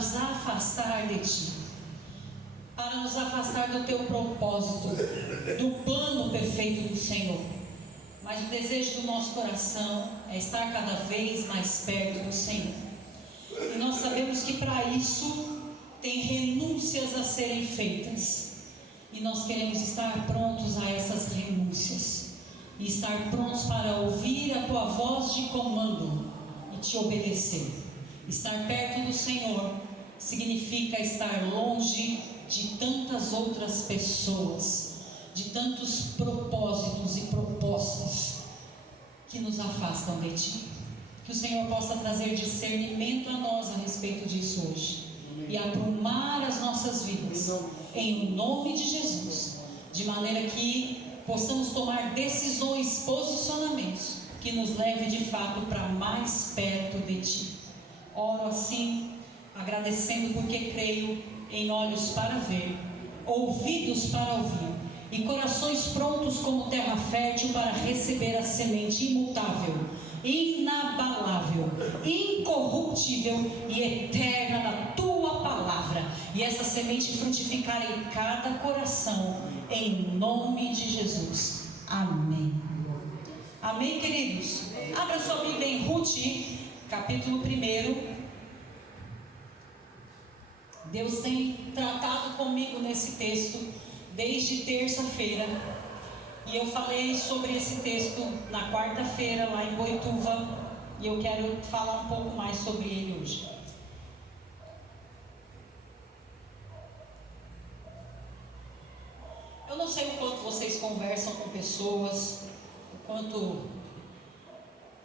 nos afastar de Ti, para nos afastar do Teu propósito, do plano perfeito do Senhor. Mas o desejo do nosso coração é estar cada vez mais perto do Senhor. E nós sabemos que para isso tem renúncias a serem feitas. E nós queremos estar prontos a essas renúncias. E estar prontos para ouvir a Tua voz de comando e Te obedecer. Estar perto do Senhor significa estar longe de tantas outras pessoas, de tantos propósitos e propostas que nos afastam de Ti. Que o Senhor possa trazer discernimento a nós a respeito disso hoje e aprumar as nossas vidas em nome de Jesus, de maneira que possamos tomar decisões, posicionamentos que nos leve de fato para mais perto de Ti. Oro assim, agradecendo porque creio em olhos para ver, ouvidos para ouvir e corações prontos como terra fértil para receber a semente imutável, inabalável, incorruptível e eterna da Tua palavra, e essa semente frutificar em cada coração, em nome de Jesus. Amém. Amém, queridos? Abra sua Bíblia em Ruth, capítulo 1. Deus tem tratado comigo nesse texto desde terça-feira, e eu falei sobre esse texto na quarta-feira lá em Boituva, e eu quero falar um pouco mais sobre ele hoje. Eu não sei o quanto vocês conversam com pessoas, o quanto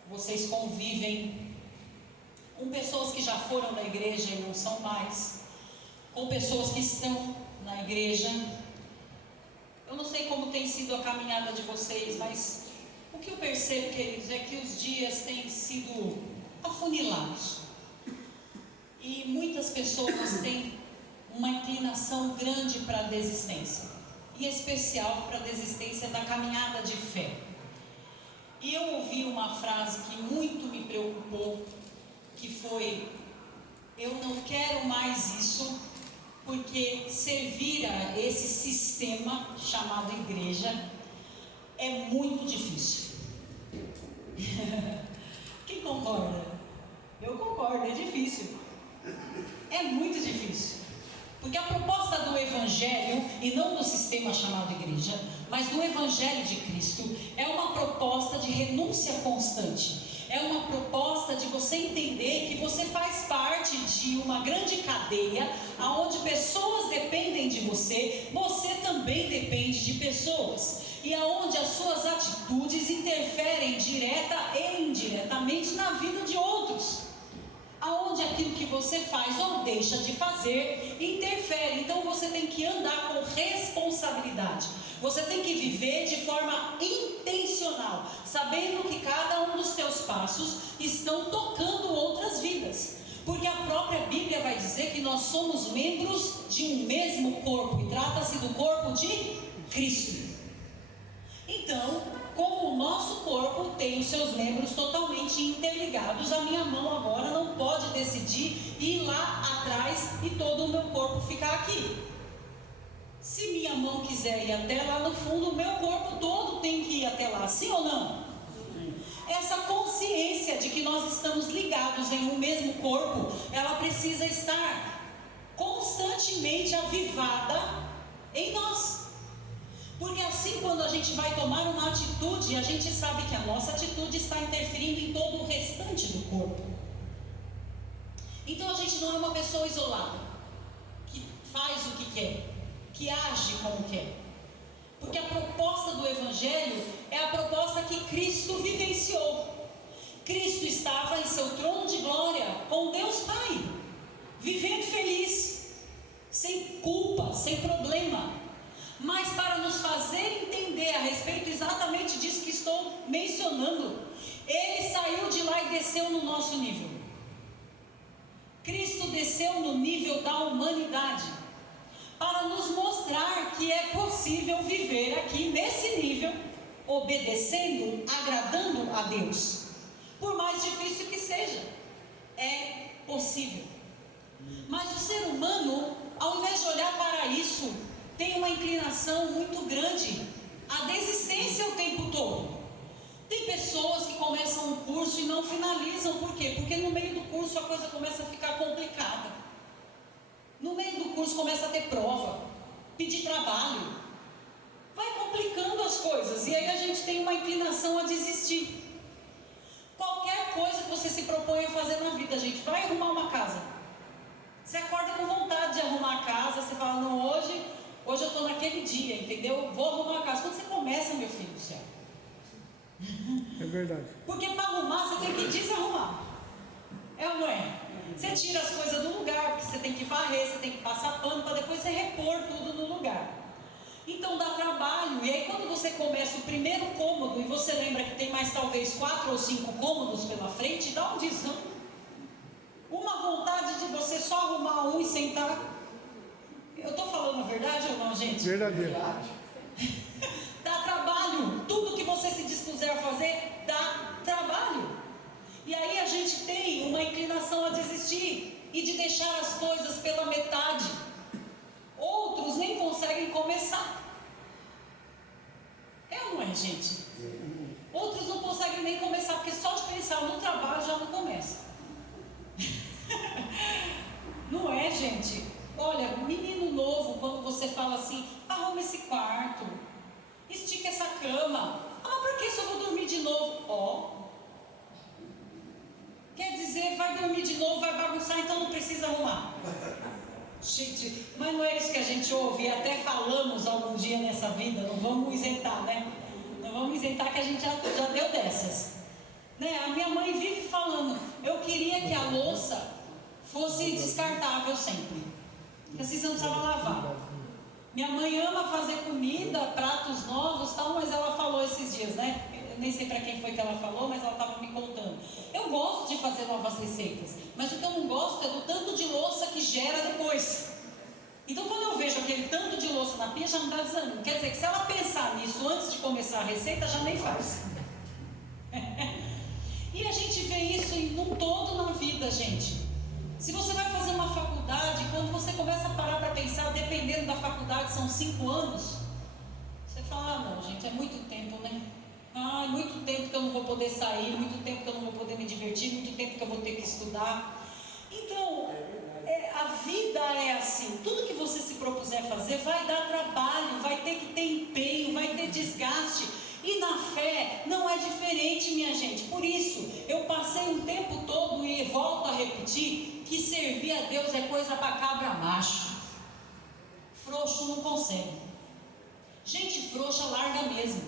vocês convivem com pessoas que já foram na igreja e não são mais, com pessoas que estão na igreja. Eu não sei como tem sido a caminhada de vocês, mas o que eu percebo, queridos, é que os dias têm sido afunilados. E muitas pessoas têm uma inclinação grande para a desistência. Em especial para a desistência da caminhada de fé. E eu ouvi uma frase que muito me preocupou, que foi: eu não quero mais isso, porque servir a esse sistema chamado igreja é muito difícil. Quem concorda? Eu concordo, é difícil. É muito difícil. Porque a proposta do Evangelho, e não do sistema chamado igreja, mas do Evangelho de Cristo, é uma proposta de renúncia constante. É uma proposta de você entender que você faz parte de uma grande cadeia, onde pessoas dependem de você, você também depende de pessoas, e aonde as suas atitudes interferem direta e indiretamente na vida de outros. Aonde aquilo que você faz ou deixa de fazer interfere. Então você tem que andar com responsabilidade. Você tem que viver de forma intencional, sabendo que cada um dos teus passos estão tocando outras vidas. Porque a própria Bíblia vai dizer que nós somos membros de um mesmo corpo, e trata-se do corpo de Cristo. Então, como o nosso corpo tem os seus membros totalmente interligados, a minha mão agora não pode decidir ir lá atrás e todo o meu corpo ficar aqui. Se minha mão quiser ir até lá no fundo, o meu corpo todo tem que ir até lá, sim ou não? Essa consciência de que nós estamos ligados em um mesmo corpo, ela precisa estar constantemente avivada em nós. Porque assim, quando a gente vai tomar uma atitude, a gente sabe que a nossa atitude está interferindo em todo o restante do corpo. Então a gente não é uma pessoa isolada, que faz o que quer, que age como quer. Porque a proposta do Evangelho é a proposta que Cristo vivenciou. Cristo estava em seu trono de glória com Deus Pai, vivendo feliz, sem culpa, sem problema. Mas para nos fazer entender a respeito exatamente disso que estou mencionando, Ele saiu de lá e desceu no nosso nível. Cristo desceu no nível da humanidade, para nos mostrar que é possível viver aqui nesse nível, obedecendo, agradando a Deus. Por mais difícil que seja, é possível. Mas o ser humano, ao invés de olhar para isso, tem uma inclinação muito grande à desistência o tempo todo. Tem pessoas que começam um curso e não finalizam. Por quê? Porque no meio do curso a coisa começa a ficar complicada. No meio do curso começa a ter prova, pedir trabalho, vai complicando as coisas, e aí a gente tem uma inclinação a desistir. Qualquer coisa que você se propõe a fazer na vida, gente, vai arrumar uma casa. Você acorda com vontade de arrumar a casa, você fala, não, hoje eu estou naquele dia, entendeu? Vou arrumar a casa. Quando você começa, meu filho do céu. É verdade. Porque para arrumar, você tem que desarrumar. É ou não é? Você tira as coisas do lugar, porque você tem que varrer, você tem que passar pano, para depois você repor tudo no lugar. Então dá trabalho, e aí quando você começa o primeiro cômodo, e você lembra que tem mais talvez 4 ou 5 cômodos pela frente, dá um desânimo. Uma vontade de você só arrumar um e sentar. Eu estou falando a verdade ou não, gente? Verdadeiro. Dá trabalho. Tudo que você se dispuser a fazer, dá trabalho. E aí a gente tem uma inclinação a desistir e de deixar as coisas pela metade. Outros nem conseguem começar. É ou não é, gente? Outros não conseguem nem começar, porque só de pensar no trabalho já não começa. Não é, gente? Olha, menino novo, quando você fala assim, arruma esse quarto, estica essa cama. Ah, para que se eu vou dormir de novo? Ó. Quer dizer, vai dormir de novo, vai bagunçar, então não precisa arrumar. Gente, mas não é isso que a gente ouve, e até falamos algum dia nessa vida, não vamos isentar, né? Não vamos isentar que a gente já deu dessas. Né? A minha mãe vive falando, eu queria que a louça fosse descartável sempre, porque assim você não precisava lavar. Minha mãe ama fazer comida, pratos novos, tal, mas ela falou esses dias, né? Eu nem sei para quem foi que ela falou, mas ela estava me contando. Eu gosto de fazer novas receitas, mas o que eu não gosto é do tanto de louça que gera depois. Então quando eu vejo aquele tanto de louça na pia, já me dá desânimo. Quer dizer que se ela pensar nisso antes de começar a receita, já nem faz. E a gente vê isso num todo na vida, gente. Se você vai fazer uma faculdade, quando você começa a parar para pensar, dependendo da faculdade, são 5 anos, você fala, ah não, gente, é muito tempo, né? Ah, muito tempo que eu não vou poder sair, muito tempo que eu não vou poder me divertir, muito tempo que eu vou ter que estudar. Então, a vida é assim, tudo que você se propuser fazer vai dar trabalho, vai ter que ter empenho, vai ter desgaste. E na fé não é diferente, minha gente. Por isso, eu passei um tempo todo e volto a repetir que servir a Deus é coisa para cabra macho. Frouxo não consegue. Gente frouxa larga mesmo.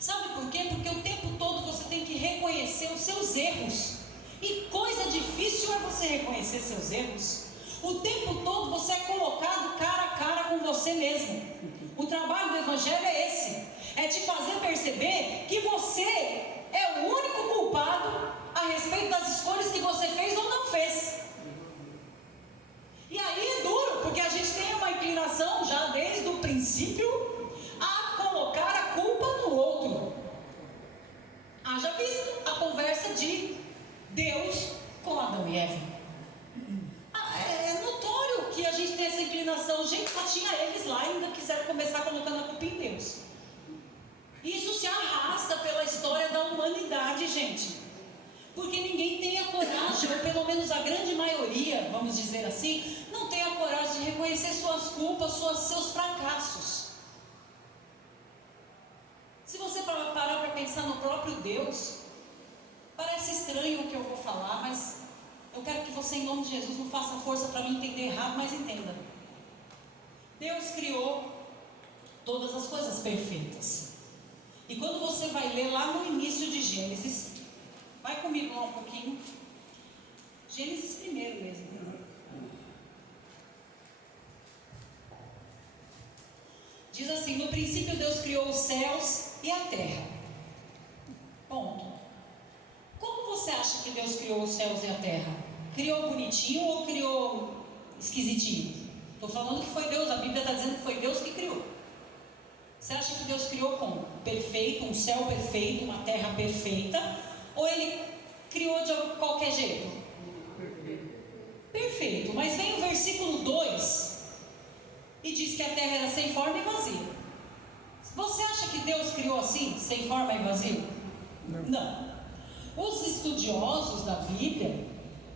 Sabe por quê? Porque o tempo todo você tem que reconhecer os seus erros. E coisa difícil é você reconhecer seus erros. O tempo todo você é colocado cara a cara com você mesmo. O trabalho do Evangelho é esse. É te fazer perceber que você é o único culpado a respeito das escolhas que você fez ou não fez. E aí é duro, porque a gente tem uma inclinação já desde o princípio a colocar a culpa no outro. Haja visto a conversa de Deus com Adão e Eva. É notório que a gente tem essa inclinação. Gente, só tinha eles lá e ainda quiseram começar colocando a culpa em Deus. Isso se arrasta pela história da humanidade, gente. Porque ninguém tem a coragem, ou pelo menos a grande maioria, vamos dizer assim, não tem a coragem de reconhecer suas culpas, seus fracassos. Se você parar para pensar no próprio Deus, parece estranho o que eu vou falar, mas eu quero que você, em nome de Jesus, não faça força para me entender errado, mas entenda. Deus criou todas as coisas perfeitas. E quando você vai ler lá no início de Gênesis, vai comigo lá um pouquinho. Gênesis primeiro mesmo. Diz assim, no princípio Deus criou os céus e a terra. Ponto. Como você acha que Deus criou os céus e a terra? Criou bonitinho ou criou esquisitinho? Estou falando que foi Deus, a Bíblia está dizendo que foi Deus que criou. Você acha que Deus criou como? Perfeito, um céu perfeito, uma terra perfeita? Ou Ele criou de qualquer jeito? Perfeito. perfeito, mas vem o versículo 2 e diz que a terra era sem forma e vazia. Você acha que Deus criou assim, sem forma e vazio? Não. Os estudiosos da Bíblia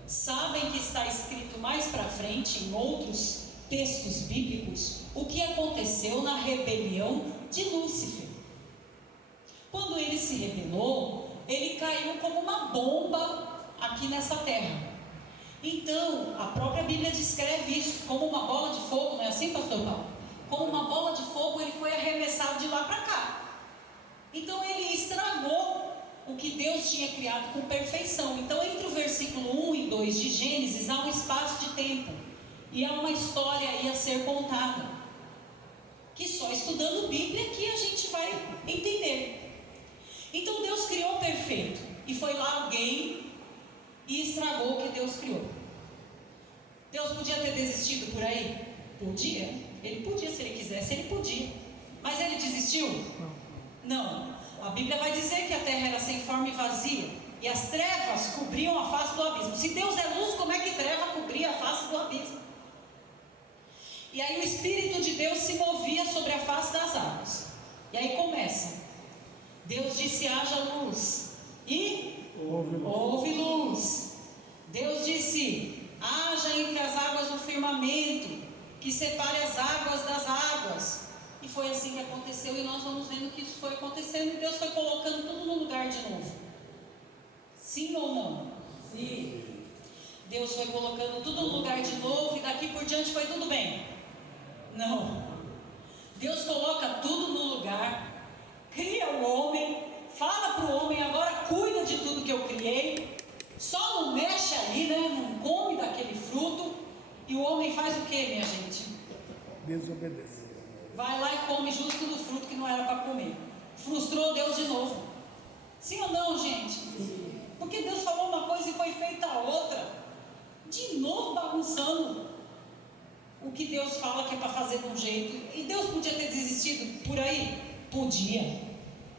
sabem que está escrito mais para frente, em outros textos bíblicos, o que aconteceu na rebelião de Lúcifer. Quando ele se rebelou, ele caiu como uma bomba aqui nessa terra. Então, a própria Bíblia descreve isso como uma bola de fogo, não é assim, pastor Paulo? Como uma bola de fogo, ele foi arremessado de lá para cá. Então, ele estragou o que Deus tinha criado com perfeição. Então, entre o versículo 1 e 2 de Gênesis, há um espaço de tempo. E há uma história aí a ser contada. Que só estudando Bíblia que a gente vai entender. Então, Deus criou perfeito. E foi lá alguém e estragou o que Deus criou. Deus podia ter desistido por aí? Podia. Ele podia, se ele quisesse, ele podia. Mas ele desistiu? Não. A Bíblia vai dizer que a terra era sem forma e vazia, e as trevas cobriam a face do abismo. Se Deus é luz, como é que treva cobria a face do abismo? E aí o Espírito de Deus se movia sobre a face das águas. E aí começa. Deus disse: haja luz. E houve luz. Deus disse: haja entre as águas um firmamento que separe as águas das águas. E foi assim que aconteceu, e nós vamos vendo que isso foi acontecendo, e Deus foi colocando tudo no lugar de novo. Sim ou não? Sim. Deus foi colocando tudo no lugar de novo, e daqui por diante foi tudo bem? Não. Deus coloca tudo no lugar, cria o homem, fala para o homem: agora cuida de tudo que eu criei, só não mexe ali, né? Não come daquele fruto. E o homem faz o que, minha gente? Desobedece. Vai lá e come justo do fruto que não era para comer. Frustrou Deus de novo. Sim ou não, gente? Sim. Porque Deus falou uma coisa e foi feita outra. De novo bagunçando o que Deus fala que é para fazer de um jeito. E Deus podia ter desistido por aí? Podia.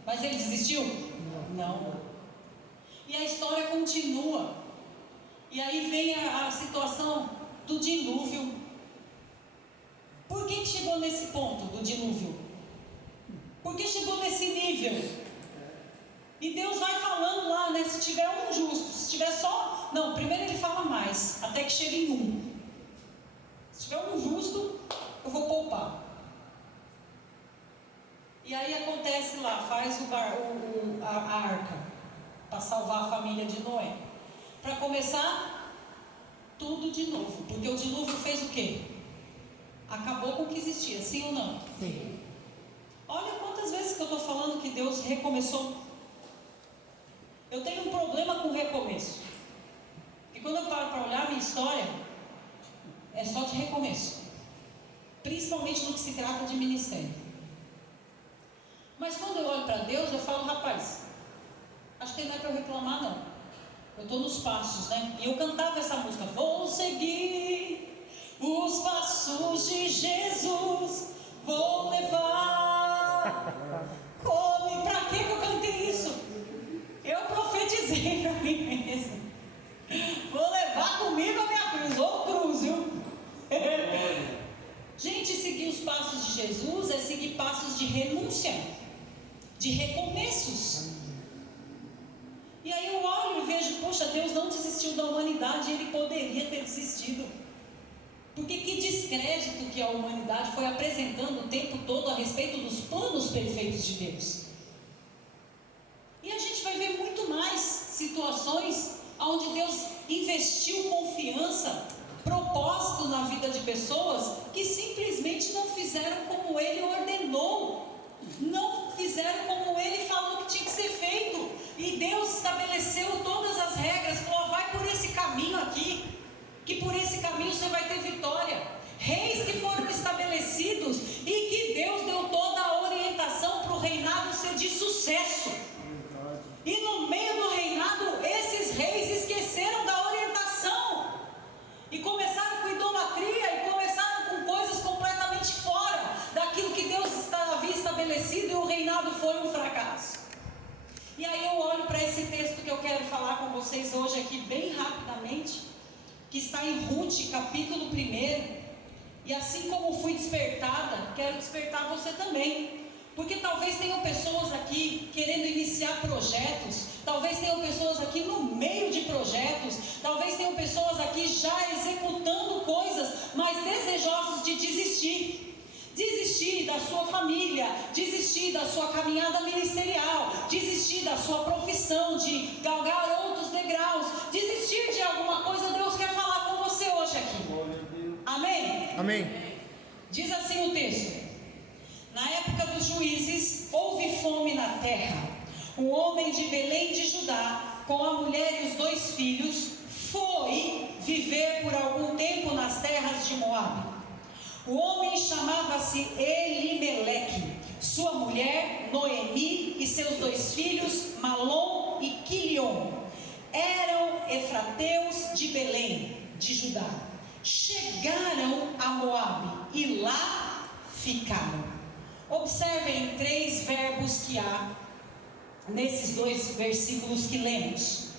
Mas ele desistiu? Não. E a história continua. E aí vem a situação do dilúvio. Por que chegou nesse ponto do dilúvio? Por que chegou nesse nível? E Deus vai falando lá, né? Se tiver um justo, se tiver só... Não, primeiro ele fala mais, até que chega em um. Se tiver um justo, eu vou poupar. E aí acontece lá, faz a arca, para salvar a família de Noé. Para começar, tudo de novo. Porque o dilúvio fez o quê? Acabou com o que existia, sim ou não? Sim. Olha quantas vezes que eu estou falando que Deus recomeçou. Eu tenho um problema com recomeço. E quando eu paro para olhar a minha história, é só de recomeço. Principalmente no que se trata de ministério. Mas quando eu olho para Deus, eu falo: rapaz, acho que não é para eu reclamar, não. Eu estou nos passos, né? E eu cantava essa música: vou seguir os passos de Jesus, vou levar. Come, para que eu cantei isso? Eu profetizei para mim mesmo: vou levar comigo a minha cruz, ou cruz, viu? Gente, seguir os passos de Jesus é seguir passos de renúncia, de recomeços. E aí eu olho e vejo: poxa, Deus não desistiu da humanidade, Ele poderia ter desistido. Porque que descrédito que a humanidade foi apresentando o tempo todo a respeito dos planos perfeitos de Deus. E a gente vai ver muito mais situações onde Deus investiu confiança, propósito na vida de pessoas que simplesmente não fizeram como Ele ordenou, não fizeram como Ele falou que tinha que ser feito. E Deus estabeleceu todas as regras, falou: vai por esse caminho aqui, que por esse caminho você vai ter vitória. Reis que foram estabelecidos e que Deus deu toda a orientação para o reinado ser de sucesso. E no meio do reinado, esses reis esqueceram da orientação e começaram com idolatria e começaram com coisas completamente fora daquilo que Deus havia estabelecido, e o reinado foi um fracasso. E aí eu olho para esse texto que eu quero falar com vocês hoje aqui bem rapidamente, que está em Ruth, capítulo 1. E assim como fui despertada, quero despertar você também. Porque talvez tenham pessoas aqui querendo iniciar projetos, talvez tenham pessoas aqui no meio de projetos, talvez tenham pessoas aqui já executando coisas, mas desejosos de desistir. Desistir da sua família, desistir da sua caminhada ministerial, desistir da sua profissão, de galgar outros degraus, desistir de alguma coisa. Deus quer falar com você hoje aqui. Amém? Amém. Diz assim o texto: na época dos juízes, houve fome na terra. Um homem de Belém de Judá, com a mulher e os 2 filhos, foi viver por algum tempo nas terras de Moabe. O homem chamava-se Elimeleque, sua mulher Noemi e seus 2 filhos, Malom e Quilion. Eram efrateus de Belém, de Judá. Chegaram a Moabe e lá ficaram. Observem 3 verbos que há nesses 2 versículos que lemos.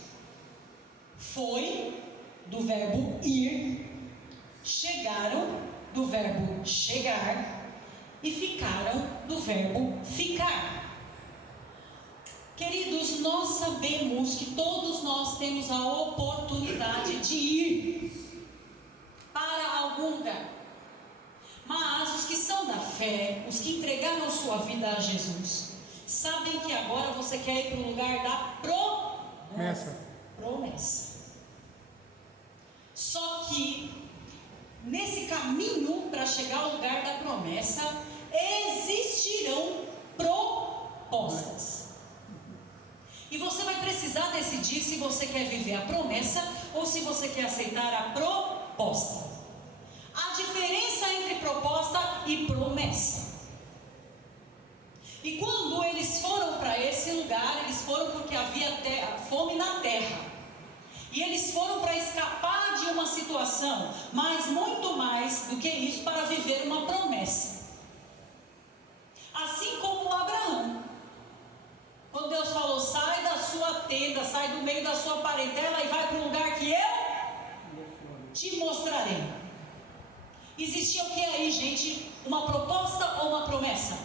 Foi, do verbo ir. Chegaram, do verbo chegar. E ficaram, do verbo ficar. Queridos, nós sabemos que todos nós temos a oportunidade de ir para algum lugar. Mas os que são da fé, os que entregaram sua vida a Jesus, sabem que agora você quer ir para o lugar da promessa. Só que nesse caminho para chegar ao lugar da promessa, existirão propostas. E você vai precisar decidir se você quer viver a promessa ou se você quer aceitar a proposta. A diferença entre proposta e promessa. E quando eles foram para esse lugar, eles foram porque havia fome na terra. E eles foram para escapar de uma situação, mas muito mais do que isso, para viver uma promessa. Assim como Abraão, quando Deus falou: sai da sua tenda, sai do meio da sua parentela e vai para um lugar que eu te mostrarei. Existia o que aí, gente? Uma proposta ou uma promessa?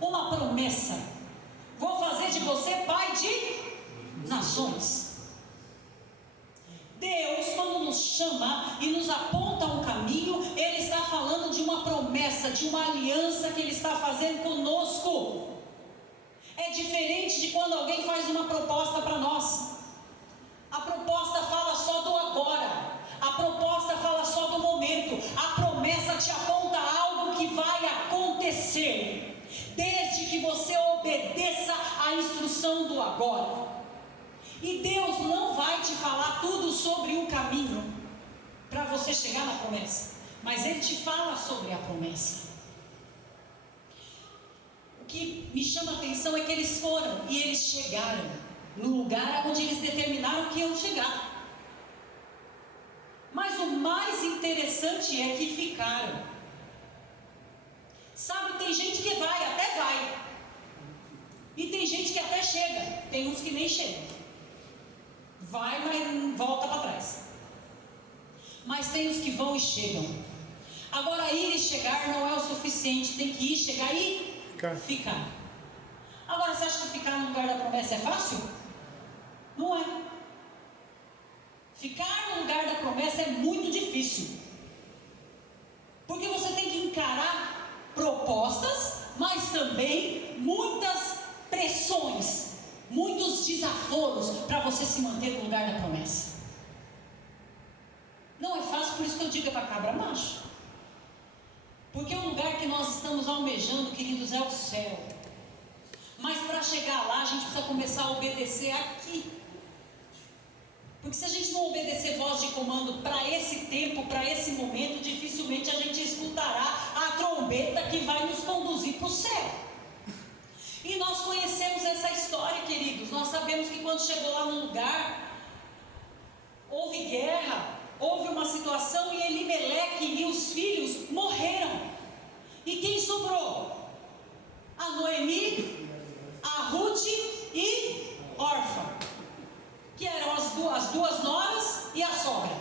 Uma promessa. Vou fazer de você pai de nações. Deus, quando nos chama e nos aponta um caminho, Ele está falando de uma promessa, de uma aliança que Ele está fazendo conosco. É diferente de quando alguém faz uma proposta para nós. A proposta fala só do agora. A proposta fala só do momento. A promessa te aponta algo que vai acontecer, desde que você obedeça à instrução do agora. E Deus não vai te falar tudo sobre um caminho para você chegar na promessa, mas Ele te fala sobre a promessa. O que me chama a atenção é que eles foram e eles chegaram no lugar onde eles determinaram que iam chegar. Mas o mais interessante é que ficaram. Sabe, tem gente que vai, até vai. E tem gente que até chega. Tem uns que nem chegam. Vai, mas volta para trás. Mas tem os que vão e chegam. Agora, ir e chegar não é o suficiente. Tem que ir, chegar e ficar. Agora, você acha que ficar no lugar da promessa é fácil? Não é. Ficar no lugar da promessa é muito difícil. Porque você tem que encarar propostas, mas também muitas pressões, muitos desaforos para você se manter no lugar da promessa. Não é fácil, por isso que eu digo para cabra macho. Porque o lugar que nós estamos almejando, queridos, é o céu. Mas para chegar lá, a gente precisa começar a obedecer aqui. Porque se a gente não obedecer voz de comando para esse tempo, para esse momento, dificilmente a gente escutará a trombeta que vai nos conduzir para o céu. E nós conhecemos essa história, queridos. Nós sabemos que quando chegou lá no lugar, houve guerra, houve uma situação e Elimeleque e os filhos morreram. E quem sobrou? A Noemi, a Ruth e Orfa, que eram as duas noras e a sogra.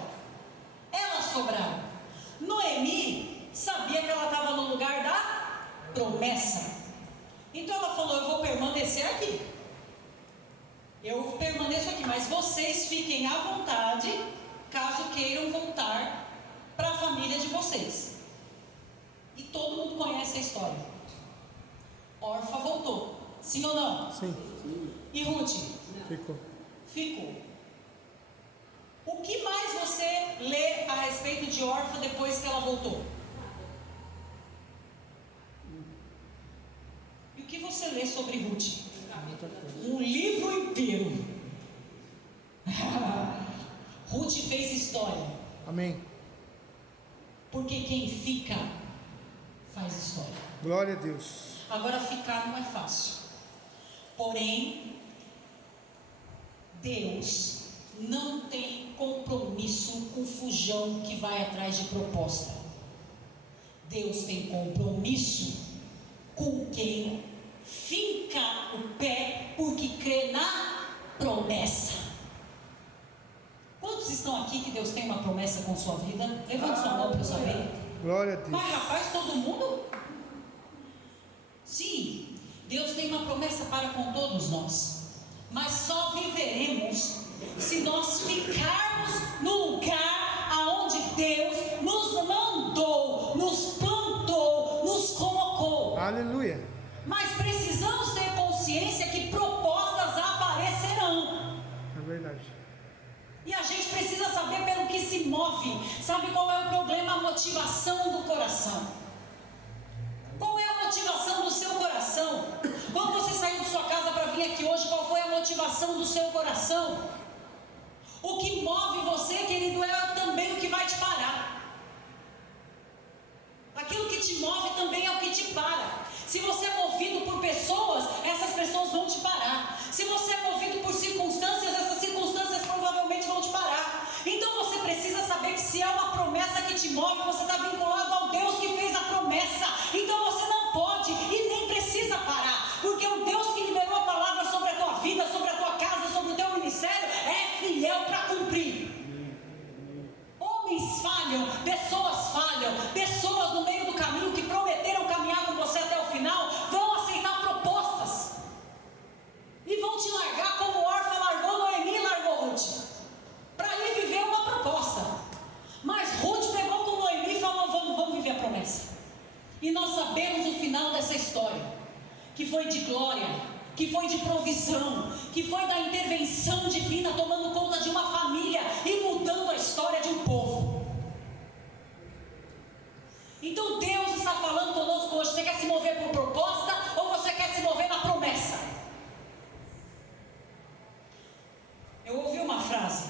Noemi sabia que ela estava no lugar da promessa. Então ela falou: eu vou permanecer aqui. Eu permaneço aqui, mas vocês fiquem à vontade, caso queiram voltar para a família de vocês. E todo mundo conhece a história. Orfa voltou, sim ou não? Sim. E Ruth? Ficou. Ficou. O que mais você lê a respeito de Orfa depois que ela voltou? E o que você lê sobre Ruth? Um livro inteiro. Ruth fez história. Amém. Porque quem fica faz história. Glória a Deus. Agora, ficar não é fácil. Porém, Deus não tem compromisso com o fujão que vai atrás de proposta. Deus tem compromisso com quem finca o pé porque crê na promessa. Quantos estão aqui que Deus tem uma promessa com sua vida? Levante sua mão para eu saber. Glória a Deus. Mas rapaz, todo mundo? Sim, Deus tem uma promessa para com todos nós. Mas só viveremos se nós ficarmos no lugar aonde Deus nos mandou, nos plantou, nos colocou. Aleluia. Mas precisamos ter consciência que propostas aparecerão. É verdade. E a gente precisa saber pelo que se move. Sabe qual é o problema? A motivação do coração. Qual é a motivação do seu coração? Quando você saiu de sua casa para vir aqui hoje, qual foi a motivação do seu coração? O que move você, querido, é também o que vai te parar. Aquilo que te move também é o que te para. Se você é movido por pessoas, essas pessoas vão te parar. Se você é movido por circunstâncias, essas circunstâncias provavelmente vão te parar. Então você precisa saber que se é uma promessa que te move, você está vinculado ao Deus que fez a promessa. Então você não pode e nem precisa parar, porque o Deus que liberou a palavra sobre a tua vida, sobre a tua casa, sobre o teu ministério, é fiel para cumprir. Homens falham, pessoas no meio do caminho que prometeram caminhar com você até o final, vão aceitar propostas e vão te largar como Orfa largou Noemi e largou Ruth, para ir viver uma proposta. Mas Ruth pegou com Noemi e falou: vamos viver a promessa. E nós sabemos o final dessa história, que foi de glória, que foi de provisão, que foi da intervenção divina tomando conta de uma família e mudando a história de um povo. Então Deus está falando conosco hoje. Você quer se mover por proposta ou você quer se mover na promessa? Eu ouvi uma frase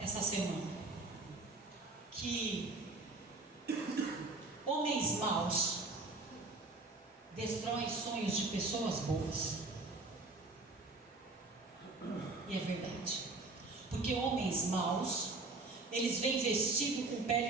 essa semana, que homens maus destroem sonhos de pessoas boas. E é verdade, porque homens maus, eles vêm vestidos com pele